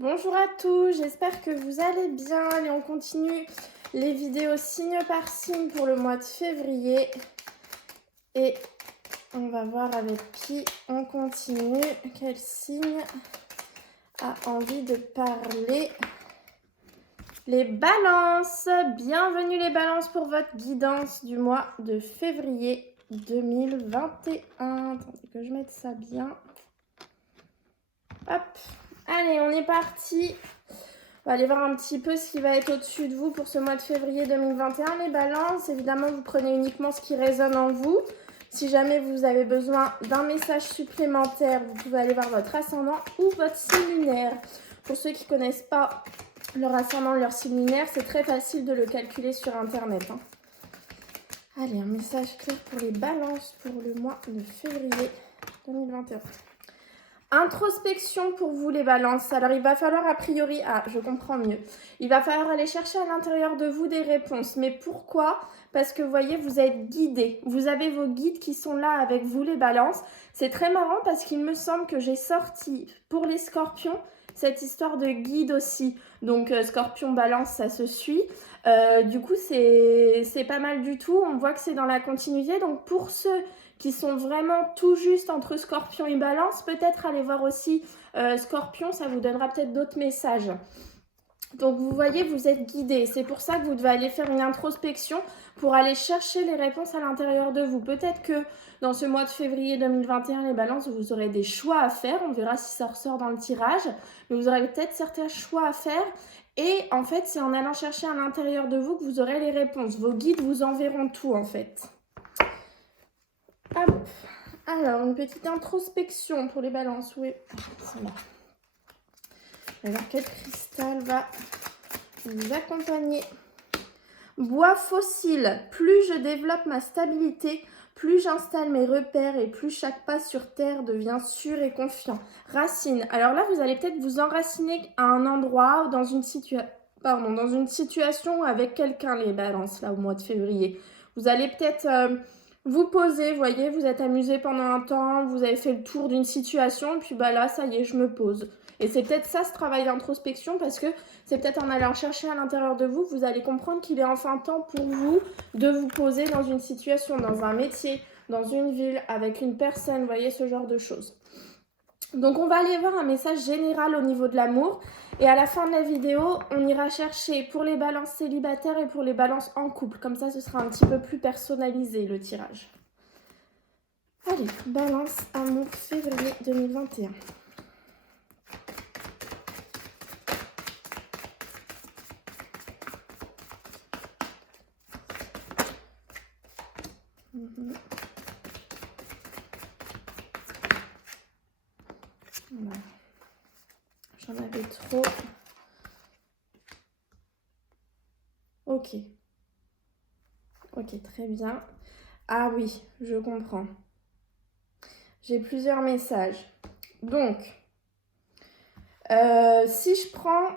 Bonjour à tous, j'espère que vous allez bien. Allez, on continue les vidéos signe par signe pour le mois de février. Et on va voir avec qui on continue, quel signe a envie de parler. Les balances, bienvenue les balances pour votre guidance du mois de février 2021. Attendez que je mette ça bien. Hop, allez, on est parti. On va aller voir un petit peu ce qui va être au-dessus de vous pour ce mois de février 2021. Les balances, évidemment, vous prenez uniquement ce qui résonne en vous. Si jamais vous avez besoin d'un message supplémentaire, vous pouvez aller voir votre ascendant ou votre signe lunaire. Pour ceux qui ne connaissent pas leur ascendant, leur signe lunaire, c'est très facile de le calculer sur Internet. Allez, un message clair pour les balances pour le mois de février 2021. Introspection pour vous les balances. Alors il va falloir a priori, je comprends mieux. Il va falloir aller chercher à l'intérieur de vous des réponses. Mais pourquoi? Parce que vous voyez, vous êtes guidés. Vous avez vos guides qui sont là avec vous les balances. C'est très marrant parce qu'il me semble que j'ai sorti pour les scorpions cette histoire de guide aussi. Donc scorpion balance, ça se suit. Du coup, c'est pas mal du tout. On voit que c'est dans la continuité. Donc pour ceux qui sont vraiment tout juste entre Scorpion et Balance, peut-être aller voir aussi Scorpion, ça vous donnera peut-être d'autres messages. Donc vous voyez, vous êtes guidés. C'est pour ça que vous devez aller faire une introspection pour aller chercher les réponses à l'intérieur de vous. Peut-être que dans ce mois de février 2021, les balances, vous aurez des choix à faire. On verra si ça ressort dans le tirage. Mais vous aurez peut-être certains choix à faire. Et en fait, c'est en allant chercher à l'intérieur de vous que vous aurez les réponses. Vos guides vous enverront tout en fait. Hop. Alors, une petite introspection pour les balances. Oui, c'est là. Alors, quel cristal va vous accompagner? Bois fossile. Plus je développe ma stabilité, plus j'installe mes repères et plus chaque pas sur terre devient sûr et confiant. Racine. Alors là, vous allez peut-être vous enraciner à un endroit ou dans une situation avec quelqu'un, les balances, là, au mois de février. Vous allez peut-être vous poser, vous voyez, vous êtes amusé pendant un temps, vous avez fait le tour d'une situation, et puis bah là, ça y est, je me pose. Et c'est peut-être ça, ce travail d'introspection, parce que c'est peut-être en allant chercher à l'intérieur de vous que vous allez comprendre qu'il est enfin temps pour vous de vous poser dans une situation, dans un métier, dans une ville, avec une personne, vous voyez, ce genre de choses. Donc on va aller voir un message général au niveau de l'amour. Et à la fin de la vidéo, on ira chercher pour les balances célibataires et pour les balances en couple. Comme ça, ce sera un petit peu plus personnalisé, le tirage. Allez, balance amour février 2021. Voilà. J'en avais trop. Ok. Ok, très bien. Ah oui, je comprends. J'ai plusieurs messages. Donc, si je prends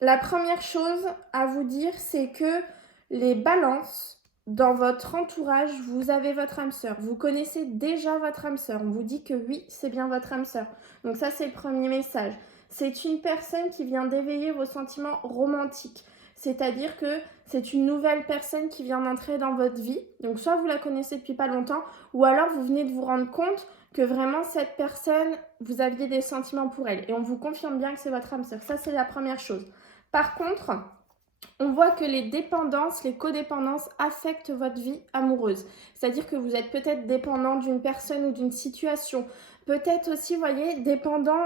la première chose à vous dire, c'est que les balances, dans votre entourage, vous avez votre âme sœur. Vous connaissez déjà votre âme sœur. On vous dit que oui, c'est bien votre âme sœur. Donc ça, c'est le premier message. C'est une personne qui vient d'éveiller vos sentiments romantiques. C'est-à-dire que c'est une nouvelle personne qui vient d'entrer dans votre vie. Donc soit vous la connaissez depuis pas longtemps, ou alors vous venez de vous rendre compte que vraiment cette personne, vous aviez des sentiments pour elle. Et on vous confirme bien que c'est votre âme sœur. Ça, c'est la première chose. Par contre, on voit que les dépendances, les codépendances affectent votre vie amoureuse. C'est-à-dire que vous êtes peut-être dépendant d'une personne ou d'une situation. Peut-être aussi, vous voyez, dépendant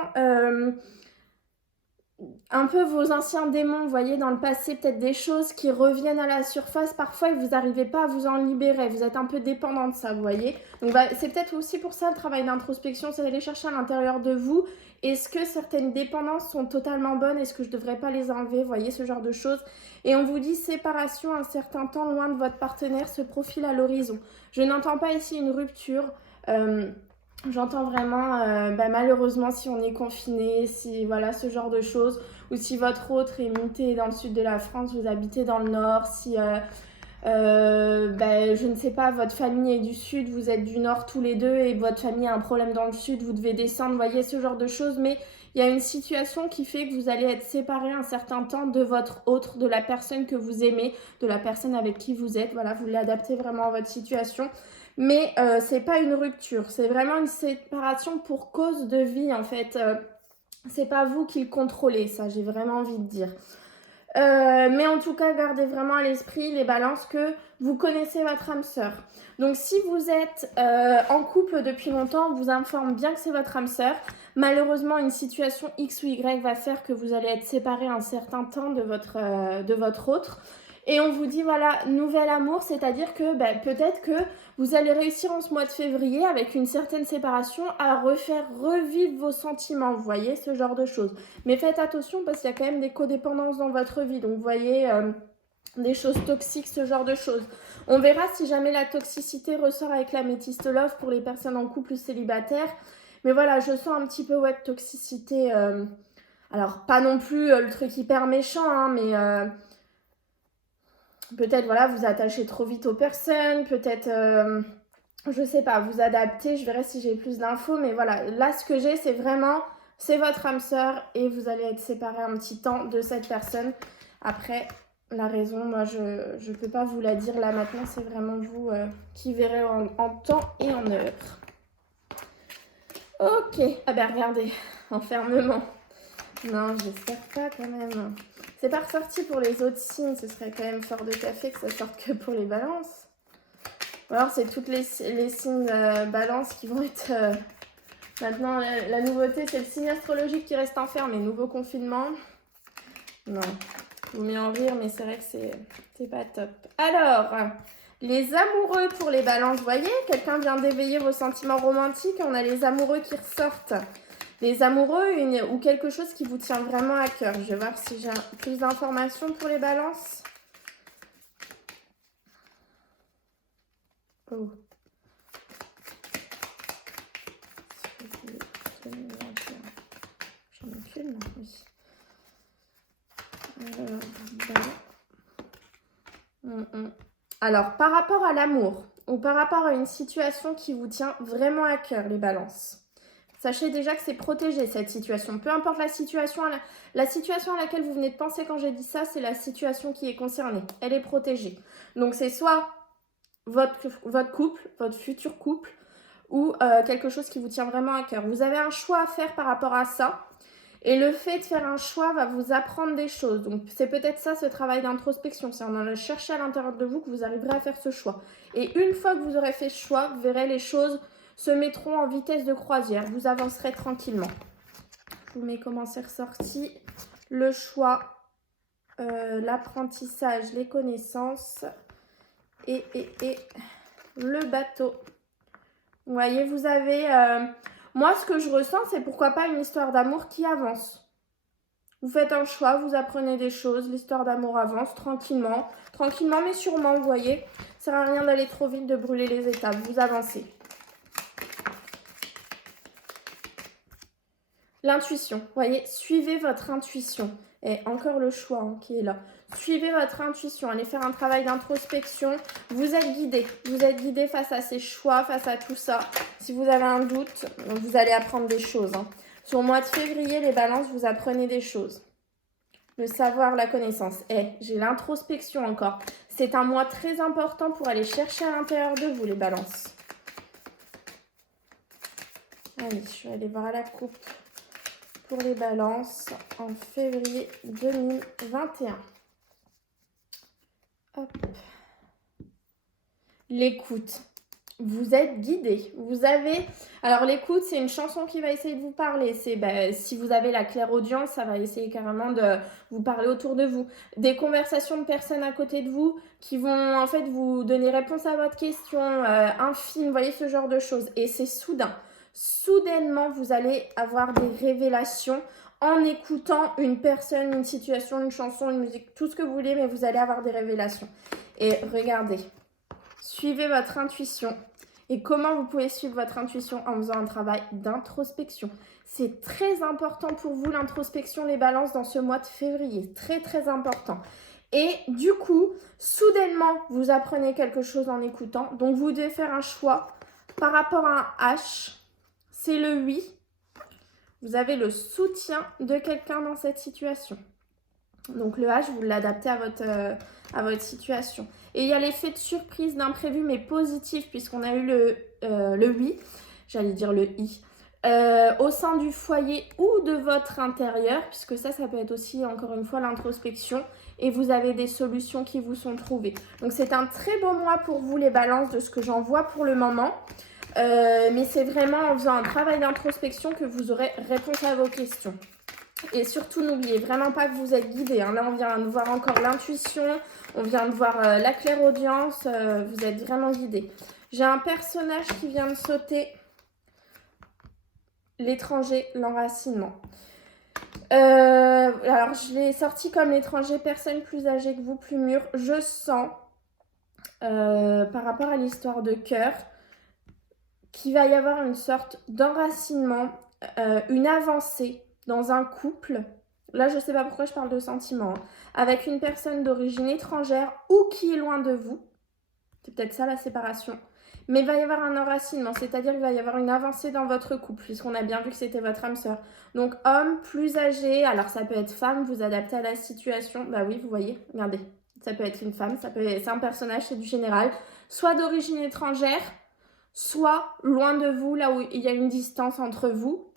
un peu vos anciens démons, vous voyez, dans le passé, peut-être des choses qui reviennent à la surface parfois et vous n'arrivez pas à vous en libérer. Vous êtes un peu dépendant de ça, vous voyez. Donc c'est peut-être aussi pour ça le travail d'introspection, c'est d'aller chercher à l'intérieur de vous. Est-ce que certaines dépendances sont totalement bonnes? Est-ce que je ne devrais pas les enlever? Vous voyez, ce genre de choses. Et on vous dit séparation un certain temps loin de votre partenaire se profile à l'horizon. Je n'entends pas ici une rupture. J'entends vraiment, malheureusement, si on est confiné, si voilà, ce genre de choses, ou si votre autre est muté dans le sud de la France, vous habitez dans le nord, si, je ne sais pas, votre famille est du sud, vous êtes du nord tous les deux, et votre famille a un problème dans le sud, vous devez descendre, vous voyez, ce genre de choses, mais Il y a une situation qui fait que vous allez être séparés un certain temps de votre autre, de la personne que vous aimez, de la personne avec qui vous êtes. Voilà, vous l'adaptez vraiment à votre situation. Mais c'est pas une rupture, c'est vraiment une séparation pour cause de vie en fait. C'est pas vous qui le contrôlez, ça j'ai vraiment envie de dire. Mais en tout cas, gardez vraiment à l'esprit les balances que vous connaissez votre âme sœur. Donc si vous êtes en couple depuis longtemps, on vous informe bien que c'est votre âme sœur. Malheureusement, une situation X ou Y va faire que vous allez être séparés un certain temps de votre autre. Et on vous dit, voilà, nouvel amour, c'est-à-dire que peut-être que vous allez réussir en ce mois de février, avec une certaine séparation, à revivre vos sentiments, vous voyez, ce genre de choses. Mais faites attention parce qu'il y a quand même des codépendances dans votre vie, donc vous voyez, des choses toxiques, ce genre de choses. On verra si jamais la toxicité ressort avec la métiste love pour les personnes en couple ou célibataires. Mais voilà, je sens un petit peu de toxicité. Alors, pas non plus le truc hyper méchant, hein, mais... peut-être, voilà, vous attachez trop vite aux personnes, peut-être, je sais pas, vous adaptez, je verrai si j'ai plus d'infos, mais voilà, là, ce que j'ai, c'est vraiment, c'est votre âme sœur et vous allez être séparés un petit temps de cette personne. Après, la raison, moi, je peux pas vous la dire là maintenant, c'est vraiment vous qui verrez en temps et en heure. Ok, ah ben regardez, enfermement. Non, j'espère pas quand même. C'est pas ressorti pour les autres signes, ce serait quand même fort de café que ça sorte que pour les balances. Ou alors c'est toutes les signes balance qui vont être... Maintenant, la nouveauté, c'est le signe astrologique qui reste enfermé. Nouveau confinement. Non, je vous mets en rire, mais c'est vrai que c'est pas top. Alors, les amoureux pour les balances, vous voyez, quelqu'un vient d'éveiller vos sentiments romantiques. On a les amoureux qui ressortent. Les amoureux ou quelque chose qui vous tient vraiment à cœur. Je vais voir si j'ai plus d'informations pour les balances. Oh. J'en ai plus, non? Oui. Alors, par rapport à l'amour ou par rapport à une situation qui vous tient vraiment à cœur, les balances. Sachez déjà que c'est protégé cette situation. Peu importe la situation à laquelle vous venez de penser quand j'ai dit ça, c'est la situation qui est concernée. Elle est protégée. Donc c'est soit votre couple, votre futur couple, ou quelque chose qui vous tient vraiment à cœur. Vous avez un choix à faire par rapport à ça. Et le fait de faire un choix va vous apprendre des choses. Donc c'est peut-être ça, ce travail d'introspection. C'est en allant chercher à l'intérieur de vous que vous arriverez à faire ce choix. Et une fois que vous aurez fait ce choix, vous verrez les choses se mettront en vitesse de croisière. Vous avancerez tranquillement. Je vous mets comment c'est ressorti. Le choix, l'apprentissage, les connaissances et le bateau. Vous voyez, vous avez... moi, ce que je ressens, c'est pourquoi pas une histoire d'amour qui avance. Vous faites un choix, vous apprenez des choses, l'histoire d'amour avance tranquillement. Tranquillement, mais sûrement, vous voyez. Ça sert à rien d'aller trop vite, de brûler les étapes. Vous avancez. L'intuition, vous voyez, suivez votre intuition. Et encore le choix qui est là. Suivez votre intuition, allez faire un travail d'introspection. Vous êtes guidé face à ces choix, face à tout ça. Si vous avez un doute, vous allez apprendre des choses. Sur le mois de février, les balances, vous apprenez des choses. Le savoir, la connaissance. J'ai l'introspection encore. C'est un mois très important pour aller chercher à l'intérieur de vous, les balances. Allez, je vais aller voir la coupe pour les balances en février 2021. Hop. L'écoute. Vous êtes guidé. Vous avez... Alors l'écoute, c'est une chanson qui va essayer de vous parler. C'est si vous avez la clairaudience, ça va essayer carrément de vous parler autour de vous. Des conversations de personnes à côté de vous qui vont en fait vous donner réponse à votre question. Un film, vous voyez ce genre de choses. Et c'est soudain. Soudainement, vous allez avoir des révélations en écoutant une personne, une situation, une chanson, une musique, tout ce que vous voulez, mais vous allez avoir des révélations. Et regardez, suivez votre intuition. Et comment vous pouvez suivre votre intuition? En faisant un travail d'introspection. C'est très important pour vous, l'introspection, les balances dans ce mois de février. Très, très important. Et du coup, soudainement, vous apprenez quelque chose en écoutant. Donc, vous devez faire un choix par rapport à un H. C'est le oui. Vous avez le soutien de quelqu'un dans cette situation. Donc le H, vous l'adaptez à votre situation. Et il y a l'effet de surprise, d'imprévu, mais positif, puisqu'on a eu le oui, j'allais dire le i, au sein du foyer ou de votre intérieur, puisque ça peut être aussi, encore une fois, l'introspection, et vous avez des solutions qui vous sont trouvées. Donc c'est un très beau mois pour vous, les balances, de ce que j'en vois pour le moment. Mais c'est vraiment en faisant un travail d'introspection que vous aurez réponse à vos questions. Et surtout, n'oubliez vraiment pas que vous êtes guidé. Hein. Là, on vient de voir encore l'intuition, on vient de voir la clairaudience, vous êtes vraiment guidé. J'ai un personnage qui vient de sauter, l'étranger, l'enracinement. Alors, je l'ai sorti comme l'étranger, personne plus âgée que vous, plus mûre. Je sens, par rapport à l'histoire de cœur, qu'il va y avoir une sorte d'enracinement, une avancée dans un couple. Là, je ne sais pas pourquoi je parle de sentiments. Hein, avec une personne d'origine étrangère ou qui est loin de vous. C'est peut-être ça la séparation. Mais il va y avoir un enracinement, c'est-à-dire qu'il va y avoir une avancée dans votre couple, puisqu'on a bien vu que c'était votre âme sœur. Donc, homme plus âgé, alors ça peut être femme, vous adaptez à la situation. Bah oui, vous voyez, regardez. Ça peut être une femme, c'est un personnage, c'est du général. Soit d'origine étrangère, soit loin de vous, là où il y a une distance entre vous.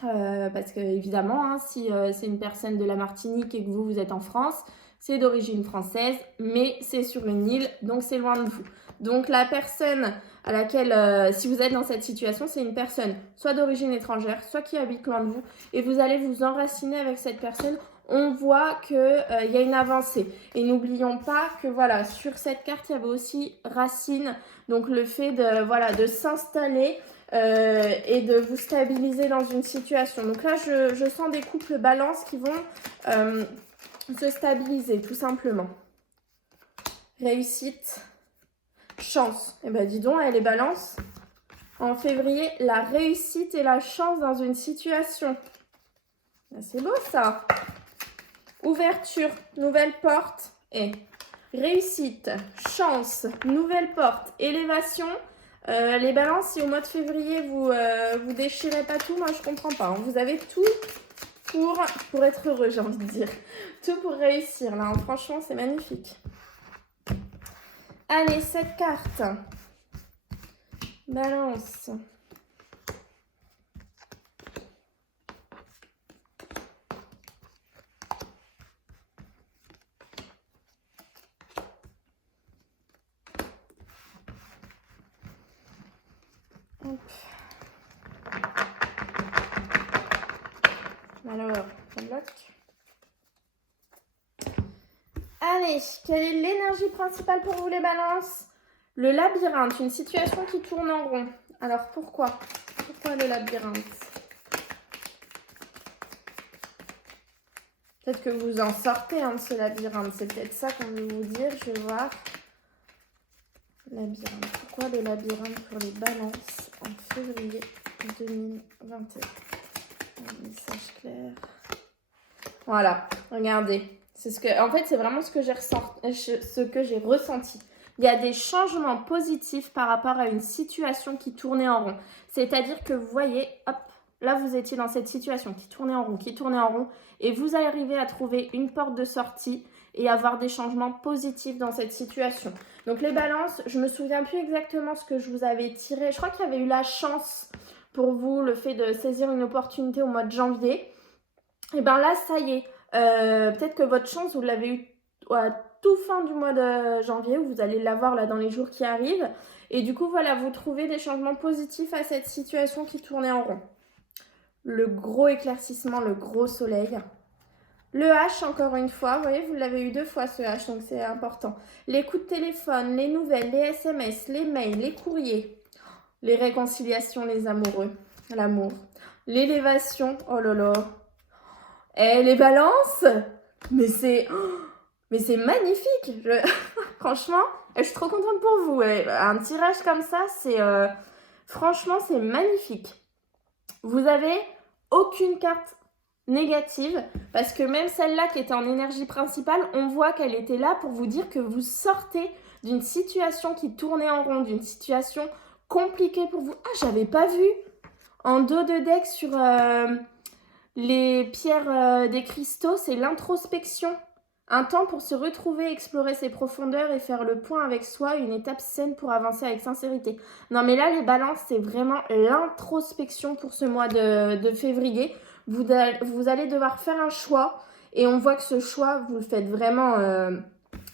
Parce que évidemment, hein, si c'est une personne de la Martinique et que vous êtes en France, c'est d'origine française, mais c'est sur une île, donc c'est loin de vous. Donc la personne à laquelle, si vous êtes dans cette situation, c'est une personne soit d'origine étrangère, soit qui habite loin de vous, et vous allez vous enraciner avec cette personne. On voit qu'il y a une avancée. Et n'oublions pas que voilà, sur cette carte, il y avait aussi racine, donc le fait de s'installer et de vous stabiliser dans une situation. Donc là, je sens des couples balance qui vont se stabiliser, tout simplement. Réussite, chance. Eh ben dis donc, elle est balance. En février, la réussite et la chance dans une situation. C'est beau ça. Ouverture, nouvelle porte et réussite, chance, nouvelle porte, élévation. Les balances, si au mois de février vous déchirez pas tout, moi je comprends pas. Hein. Vous avez tout pour être heureux, j'ai envie de dire. Tout pour réussir là. Hein. Franchement, c'est magnifique. Allez, cette carte. Balance. Hop. Alors, ça bloque. Allez, quelle est l'énergie principale pour vous les balances? Le labyrinthe, une situation qui tourne en rond. Alors pourquoi? Pourquoi le labyrinthe? Peut-être que vous en sortez de ce labyrinthe. C'est peut-être ça qu'on veut vous dire. Je vais voir. Labyrinthe. Pourquoi le labyrinthe pour les balances en février 2021? Un message clair. Voilà, regardez. En fait, c'est vraiment ce que j'ai ressenti. Il y a des changements positifs par rapport à une situation qui tournait en rond. C'est-à-dire que vous voyez, hop, là vous étiez dans cette situation qui tournait en rond, et vous arrivez à trouver une porte de sortie et avoir des changements positifs dans cette situation. Donc les balances, je ne me souviens plus exactement ce que je vous avais tiré. Je crois qu'il y avait eu la chance pour vous, le fait de saisir une opportunité au mois de janvier. Et bien là, ça y est. Peut-être que votre chance, vous l'avez eu à tout fin du mois de janvier, où vous allez l'avoir là dans les jours qui arrivent. Et du coup, voilà, vous trouvez des changements positifs à cette situation qui tournait en rond. Le gros éclaircissement, le gros soleil. Le H, encore une fois, vous voyez, vous l'avez eu 2 fois ce H, donc c'est important. Les coups de téléphone, les nouvelles, les SMS, les mails, les courriers. Les réconciliations, les amoureux, l'amour. L'élévation, oh là là. Et les balances, mais c'est magnifique. Franchement, je suis trop contente pour vous. Un tirage comme ça, franchement, c'est magnifique. Vous avez aucune carte négative parce que même celle-là qui était en énergie principale, on voit qu'elle était là pour vous dire que vous sortez d'une situation qui tournait en rond, d'une situation compliquée pour vous. Ah, j'avais pas vu en dos de deck Les pierres des cristaux, c'est l'introspection. Un temps pour se retrouver, explorer ses profondeurs et faire le point avec soi, une étape saine pour avancer avec sincérité. Non mais là, les balances, c'est vraiment l'introspection pour ce mois de février. Vous allez devoir faire un choix et on voit que ce choix, vous le faites vraiment...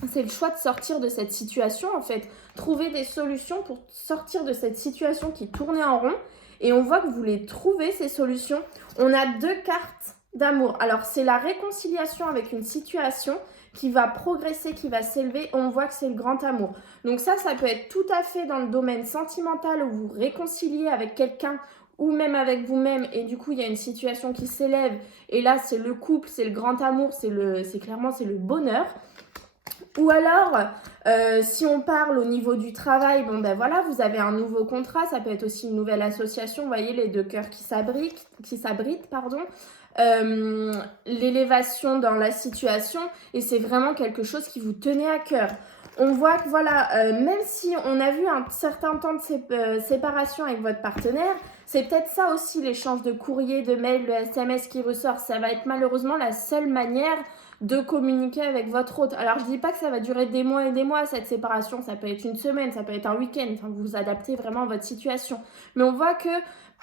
c'est le choix de sortir de cette situation en fait. Trouver des solutions pour sortir de cette situation qui tournait en rond. Et on voit que vous les trouvez, ces solutions. On a 2 cartes d'amour. Alors, c'est la réconciliation avec une situation qui va progresser, qui va s'élever. On voit que c'est le grand amour. Donc ça peut être tout à fait dans le domaine sentimental où vous réconciliez avec quelqu'un ou même avec vous-même. Et du coup, il y a une situation qui s'élève. Et là, c'est le couple, c'est le grand amour, c'est clairement, c'est le bonheur. Ou alors, si on parle au niveau du travail, bon ben voilà, vous avez un nouveau contrat, ça peut être aussi une nouvelle association, vous voyez les 2 cœurs qui s'abritent, pardon. L'élévation dans la situation et c'est vraiment quelque chose qui vous tenait à cœur. On voit que voilà, même si on a vu un certain temps de séparation avec votre partenaire, c'est peut-être ça aussi l'échange de courrier, de mail, de SMS qui ressort. Ça va être malheureusement la seule manière de communiquer avec votre hôte. Alors je dis pas que ça va durer des mois et des mois cette séparation, ça peut être une semaine, ça peut être un week-end, enfin vous vous adaptez vraiment à votre situation. Mais on voit que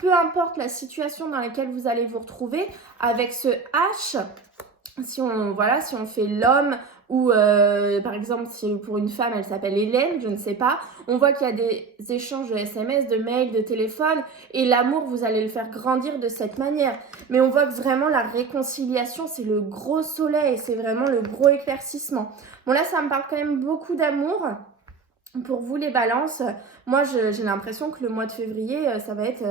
peu importe la situation dans laquelle vous allez vous retrouver, avec ce H, si on fait l'homme ou par exemple si pour une femme elle s'appelle Hélène, je ne sais pas, on voit qu'il y a des échanges de SMS, de mails, de téléphone et l'amour vous allez le faire grandir de cette manière. Mais on voit que vraiment la réconciliation c'est le gros soleil, c'est vraiment le gros éclaircissement. Bon là ça me parle quand même beaucoup d'amour. Pour vous les balances, moi j'ai l'impression que le mois de février ça va être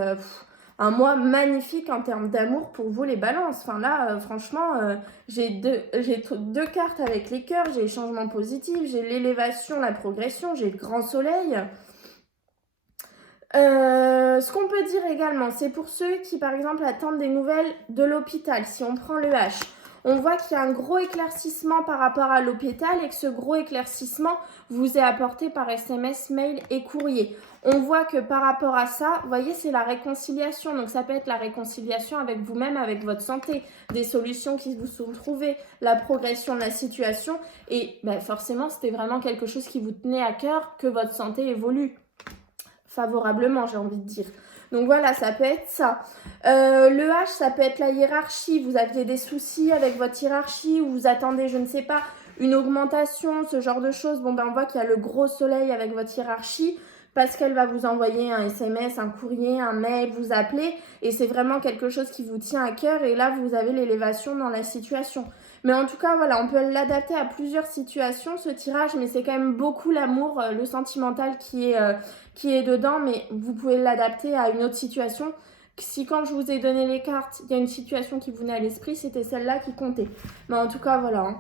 un mois magnifique en termes d'amour pour vous les balances. Enfin là franchement j'ai deux cartes avec les cœurs, j'ai les changements positifs, j'ai l'élévation, la progression, j'ai le grand soleil. Ce qu'on peut dire également, c'est pour ceux qui par exemple attendent des nouvelles de l'hôpital, si on prend le H. On voit qu'il y a un gros éclaircissement par rapport à l'hôpital et que ce gros éclaircissement vous est apporté par SMS, mail et courrier. On voit que par rapport à ça, vous voyez, c'est la réconciliation. Donc ça peut être la réconciliation avec vous-même, avec votre santé, des solutions qui vous sont trouvées, la progression de la situation. Et forcément, c'était vraiment quelque chose qui vous tenait à cœur, que votre santé évolue favorablement, j'ai envie de dire. Donc voilà, ça peut être ça. Le H, ça peut être la hiérarchie. Vous aviez des soucis avec votre hiérarchie ou vous attendez, je ne sais pas, une augmentation, ce genre de choses. Bon, on voit qu'il y a le gros soleil avec votre hiérarchie parce qu'elle va vous envoyer un SMS, un courrier, un mail, vous appeler. Et c'est vraiment quelque chose qui vous tient à cœur. Et là, vous avez l'élévation dans la situation. Mais en tout cas, voilà, on peut l'adapter à plusieurs situations, ce tirage. Mais c'est quand même beaucoup l'amour, le sentimental qui est dedans. Mais vous pouvez l'adapter à une autre situation. Si quand je vous ai donné les cartes, il y a une situation qui vous venait à l'esprit, c'était celle-là qui comptait. Mais en tout cas, voilà. Hein.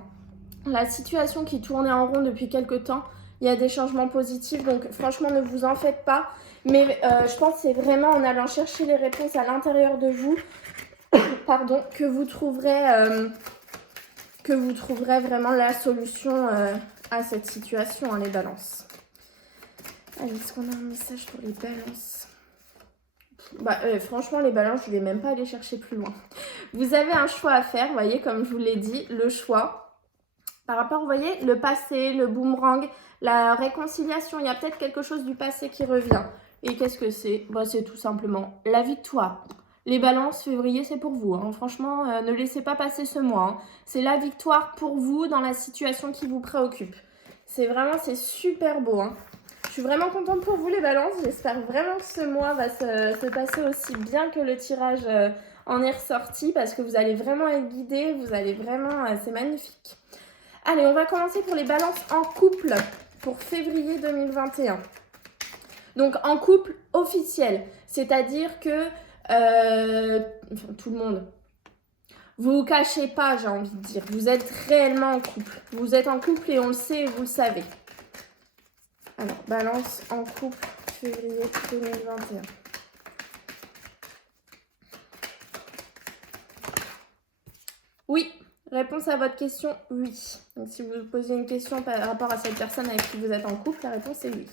La situation qui tournait en rond depuis quelques temps, il y a des changements positifs. Donc franchement, ne vous en faites pas. Mais je pense que c'est vraiment en allant chercher les réponses à l'intérieur de vous pardon, que vous trouverez vraiment la solution à cette situation, hein, les balances. Allez, est-ce qu'on a un message pour les balances ? Franchement, les balances, je ne vais même pas aller chercher plus loin. Vous avez un choix à faire, vous voyez, comme je vous l'ai dit, le choix. Par rapport, vous voyez, le passé, le boomerang, la réconciliation, il y a peut-être quelque chose du passé qui revient. Et qu'est-ce que c'est ? C'est tout simplement la victoire. Les balances, février, c'est pour vous. Hein. Franchement, ne laissez pas passer ce mois. Hein. C'est la victoire pour vous dans la situation qui vous préoccupe. C'est super beau. Hein. Je suis vraiment contente pour vous les balances. J'espère vraiment que ce mois va se passer aussi bien que le tirage en est ressorti parce que vous allez vraiment être guidés. Vous allez vraiment... c'est magnifique. Allez, on va commencer pour les balances en couple pour février 2021. Donc en couple officiel, c'est-à-dire que tout le monde, vous vous cachez pas, j'ai envie de dire. Vous êtes réellement en couple. Vous êtes en couple et on le sait et vous le savez. Alors, balance en couple février 2021. Oui. Réponse à votre question, oui. Donc, si vous posez une question par rapport à cette personne avec qui vous êtes en couple, la réponse est oui.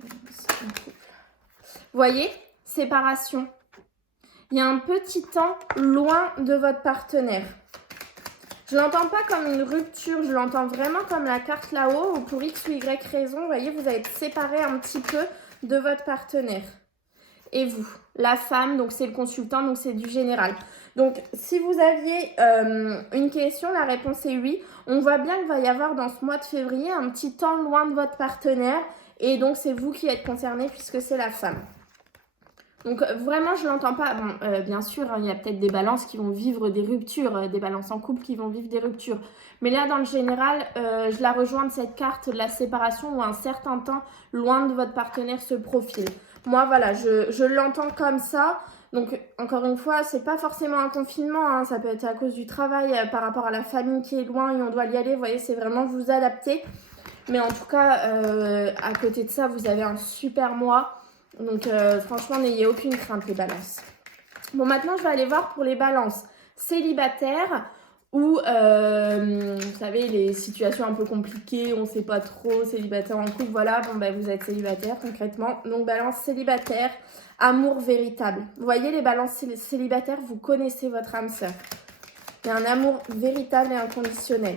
Vous voyez, séparation. Il y a un petit temps loin de votre partenaire. Je ne l'entends pas comme une rupture, je l'entends vraiment comme la carte là-haut, où pour X ou Y raison, vous voyez, vous allez être séparé un petit peu de votre partenaire. Et vous, la femme, donc c'est le consultant, donc c'est du général. Donc, si vous aviez une question, la réponse est oui. On voit bien qu'il va y avoir dans ce mois de février un petit temps loin de votre partenaire. Et donc, c'est vous qui êtes concerné puisque c'est la femme. Donc, vraiment, je ne l'entends pas. Bon, bien sûr, hein, il y a peut-être des balances qui vont vivre des ruptures, des balances en couple qui vont vivre des ruptures. Mais là, dans le général, je la rejoins de cette carte de la séparation où un certain temps loin de votre partenaire se profile. Moi, voilà, je l'entends comme ça. Donc, encore une fois, c'est pas forcément un confinement, hein, ça peut être à cause du travail, par rapport à la famille qui est loin et on doit y aller. Vous voyez, c'est vraiment vous adapter. Mais en tout cas, à côté de ça, vous avez un super mois. Donc, franchement, n'ayez aucune crainte, les balances. Bon, maintenant, je vais aller voir pour les balances célibataires ou, vous savez, les situations un peu compliquées, on ne sait pas trop, célibataire en couple, voilà, bon, ben, vous êtes célibataire concrètement. Donc, balance célibataire, amour véritable. Vous voyez, les balances célibataires, vous connaissez votre âme sœur. Il y a un amour véritable et inconditionnel.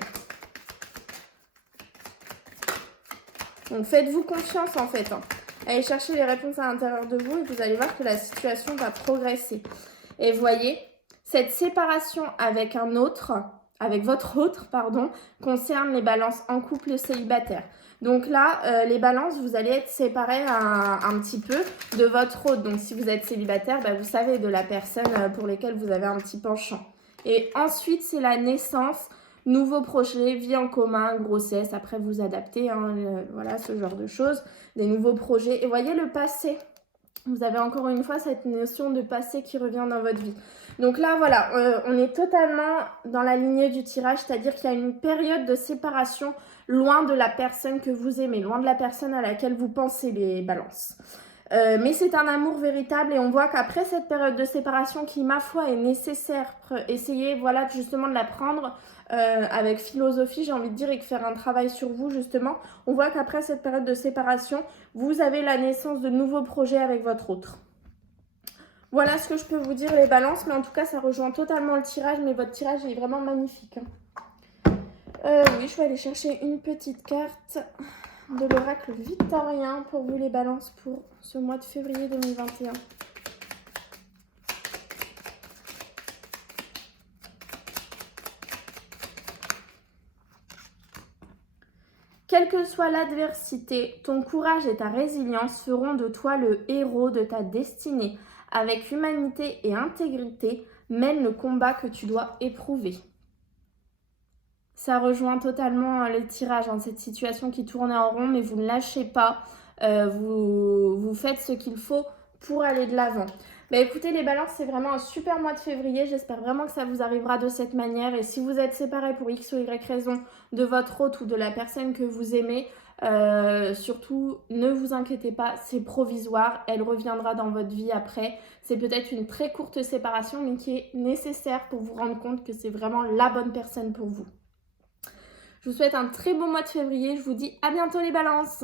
Donc, faites-vous confiance, en fait, hein. Allez chercher les réponses à l'intérieur de vous et vous allez voir que la situation va progresser. Et voyez, cette séparation avec un autre, avec votre autre, pardon, concerne les balances en couple et célibataire. Donc là, les balances, vous allez être séparés un petit peu de votre autre. Donc si vous êtes célibataire, bah, vous savez de la personne pour laquelle vous avez un petit penchant. Et ensuite, c'est la naissance. Nouveau projet, vie en commun, grossesse, après vous adaptez, hein, voilà, ce genre de choses, des nouveaux projets. Et voyez le passé, vous avez encore une fois cette notion de passé qui revient dans votre vie. Donc là, voilà, on est totalement dans la lignée du tirage, c'est-à-dire qu'il y a une période de séparation loin de la personne que vous aimez, loin de la personne à laquelle vous pensez, les balances. Mais c'est un amour véritable et on voit qu'après cette période de séparation qui, ma foi, est nécessaire, essayez voilà, justement de la prendre avec philosophie, j'ai envie de dire, et de faire un travail sur vous, justement. On voit qu'après cette période de séparation, vous avez la naissance de nouveaux projets avec votre autre. Voilà ce que je peux vous dire, les balances, mais en tout cas, ça rejoint totalement le tirage, mais votre tirage est vraiment magnifique, hein. Oui, je vais aller chercher une petite carte de l'oracle victorien pour vous, les balances, pour ce mois de février 2021. Quelle que soit l'adversité, ton courage et ta résilience feront de toi le héros de ta destinée. Avec humanité et intégrité, mène le combat que tu dois éprouver. Ça rejoint totalement le tirage, hein, cette situation qui tourne en rond, mais vous ne lâchez pas, vous faites ce qu'il faut pour aller de l'avant. Bah écoutez, les balances, c'est vraiment un super mois de février. J'espère vraiment que ça vous arrivera de cette manière. Et si vous êtes séparés pour X ou Y raison de votre hôte ou de la personne que vous aimez, surtout ne vous inquiétez pas, c'est provisoire. Elle reviendra dans votre vie après. C'est peut-être une très courte séparation, mais qui est nécessaire pour vous rendre compte que c'est vraiment la bonne personne pour vous. Je vous souhaite un très beau mois de février. Je vous dis à bientôt, les balances!